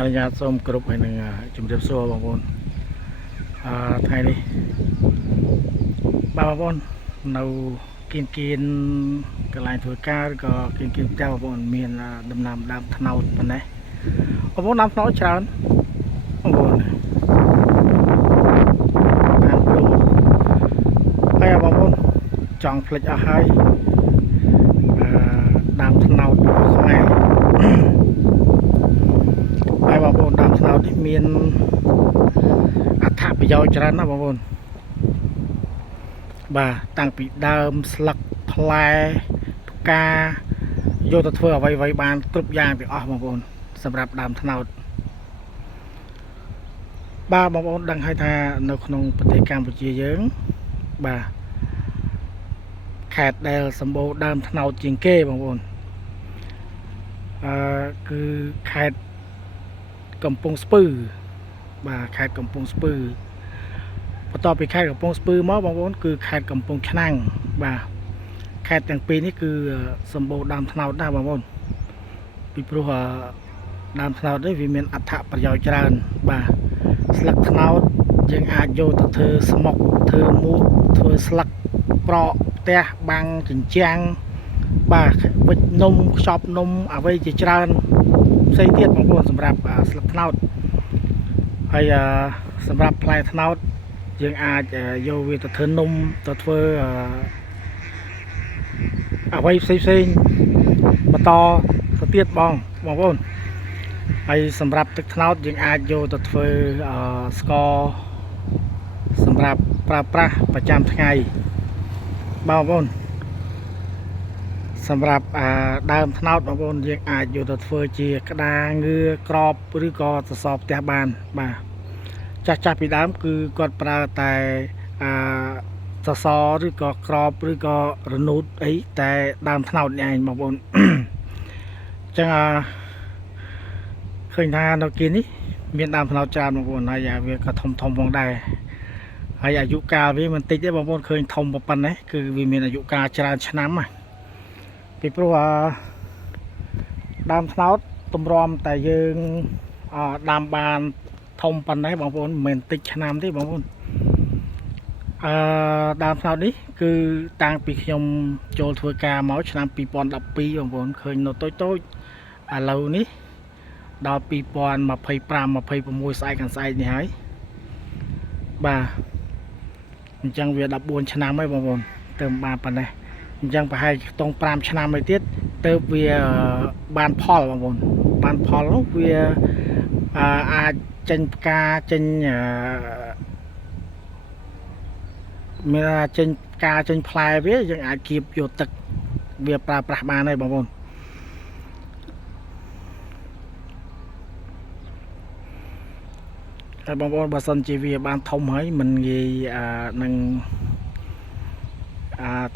អនុញ្ញាតសូមគ្រប់ហើយនឹងជំរាបសួរបងប្អូនថ្ងៃនេះបងប្អូននៅគៀនកន្លែងធ្វើការឬក៏គៀនផ្ទះបងប្អូនមានដំណាំដើមត្នោតប៉ុណ្ណេះបងប្អូនដើមត្នោតច្រើនបងប្អូនដើមគ្រូហើយបងប្អូនចង់ផ្លិចអស់ហើយដើមត្នោតរបស់ខ្មែរហើយបងប្អូនដើមត្នោតនេះមានអត្ថប្រយោជន៍ច្រើនណាស់បងប្អូនបាទតាំងពីដើមស្លឹកផ្លែផ្កាយកទៅធ្វើអ្វីបានគ្រប់យ៉ាងទាំងអស់បងប្អូនសម្រាប់ដើមត្នោតបាទបងប្អូនដឹងហើយថានៅក្នុងប្រទេសកម្ពុជាយើងបាទខេត្តដែលសម្បូរដើមត្នោតជាងគេបងប្អូនគឺខេត្តកំពង់ស្ពឺបាទខេត្តកំពង់ស្ពឺបន្ទាប់ពីខេត្តកំពង់ស្ពឺមកបងប្អូនគឺខេត្តកំពង់ឆ្នាំងបាទខេត្តទាំងពីរនេះគឺសម្បូរដើមត្នោតដែរបងប្អូនពីព្រោះដើមត្នោតនេះវាមានអត្ថប្រយោជន៍ច្រើនបាទស្លឹកត្នោតយើងអាចយកទៅធ្វើស្មុកធ្វើមួកធ្វើស្លឹកប្រក់ផ្ទះបាំងជញ្ជាំងបាទវិចនំខ្ចប់នំអ្វីជាច្រើនផ្សេងទៀតបងប្អូនសម្រាប់ស្លឹកត្នោតហើយសម្រាប់ផ្លែត្នោតយើងអាចយកវាទៅធ្វើនំទៅធ្វើអ្វីផ្សេងបន្តទៅទៀតបងប្អូនហើយសម្រាប់ទឹកត្នោតយើងអាចយកទៅធ្វើស្ករសម្រាប់ប្រើប្រាស់ប្រចាំថ្ងៃបងប្អូនសម្រាប់ដើមត្នោតបងប្អូនយើងអាចយកទៅធ្វើជាក្តារងឿក្របឬក៏សសរផ្ទះបានបាទចាស់ពីដើមគឺគាត់ប្រើតែសសរឬក៏ក្របឬក៏រនូតអីតែដើមត្នោតនេះឯងបងប្អូនអញ្ចឹងឃើញថានៅគៀននេះមានដើមត្នោតច្រើនបងប្អូនហើយវាក៏ធំផងដែរហើយអាយុកាលវាមិនតិចទេបងប្អូនឃើញធំប៉ុណ្ណេះគឺវាមានអាយុកាលច្រើនឆ្នាំណាពីព្រោះដើមត្នោតទម្រាំតែយើងដាំបានធំប៉ុណ្ណេះបងប្អូនមិនមែនតិចឆ្នាំទេបងប្អូនដើមត្នោតនេះគឺតាំងពីខ្ញុំចូលធ្វើការមកឆ្នាំ2012បងប្អូនឃើញនៅតូចឥឡូវនេះដល់2025 26ស្អែកកាន់ស្អែកនេះហើយបាទអញ្ចឹងវា14ឆ្នាំហើយបងប្អូនទៅបានប៉ុណ្ណេះអញ្ចឹងប្រហែលខ្ទង់5ឆ្នាំហើយទៀតទៅវាបានផលបងប្អូនបានផលនោះវាអាចចេញផ្កាចេញមានចេញផ្កាចេញផ្លែវាយើងអាចគៀបយកទឹកវាប្រើប្រាស់បានហើយបងប្អូនហើយបងប្អូនបើសិនជាវាបានធំហើយមិនងាយនឹង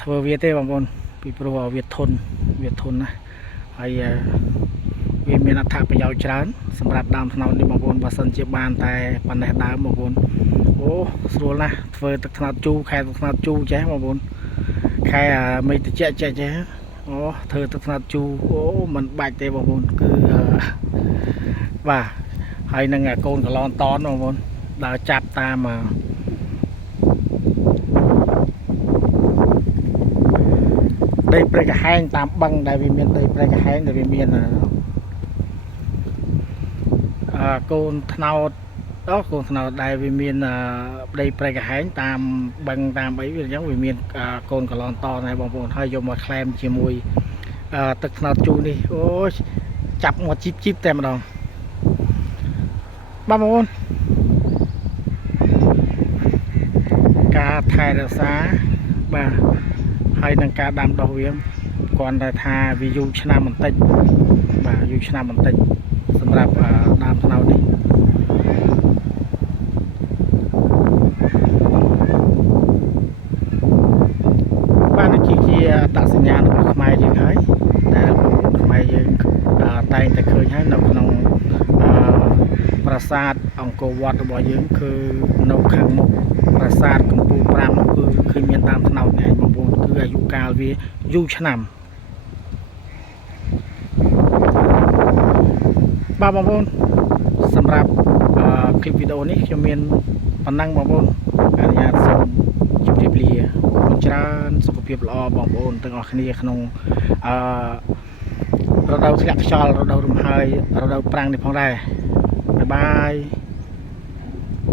ធ្វើវាទេបងប្អូនពីព្រោះវាធន់ណាហើយវាមានអត្ថប្រយោជន៍ច្រើនសម្រាប់ដើមត្នោតនេះបងប្អូនបើសិនជាបានតែប៉ុណ្ណេះដើមបងប្អូនអូស្រួលណាស់ធ្វើទឹកត្នោតជូរខែទឹកត្នោតជូរចេះបងប្អូនខែមេតិចចេះអូធ្វើទឹកត្នោតជូរអូមិនបាច់ទេបងប្អូនគឺបាទហើយនឹងកូនកឡនតនបងប្អូនដើរចាប់តាមដីព្រៃកាហែងតាមបឹងដែលវាមានដីព្រៃកាហែងដែលវាមានកូនត្នោតដែលវាមានដីព្រៃកាហែងតាមបឹងតាមអីវាអញ្ចឹងវាមានកូនកឡនតដែរបងប្អូនហើយយកមកក្លែមជាមួយទឹកត្នោតជូរនេះអូចាប់មកជីបតែម្ដងបងប្អូនការថែរក្សាបាទហើយនឹងការដាំដុះវាគ្រាន់តែថាវាយូរឆ្នាំបន្តិចបាទយូរឆ្នាំបន្តិចសម្រាប់ដើមត្នោតនេះបាទនេះជាអត្តសញ្ញាណរបស់ខ្មែរយើងហើយដែលខ្មែរយើងតែងតែឃើញហើយនៅក្នុងប្រាសាទអង្គរវត្តរបស់យើងគឺនៅខាងមុខប្រាសាទកំពូល5នោះគឺឃើញមានដើមត្នោតនេះបងប្អូនគឺអាយុកាលវាយូរឆ្នាំបាទបងប្អូន សម្រាប់คลิปវីដេអូនេះខ្ញុំមានប៉ុណ្ណឹងបងប្អូនអនុញ្ញាតសូមជម្រាបលាបងច្រើនសុខភាពល្អបងប្អូនទាំងអស់គ្នាក្នុងរដូវធ្លាក់ខ្យល់រដូវរំហើយរដូវប្រាំងនេះផងដែរបាយបាយ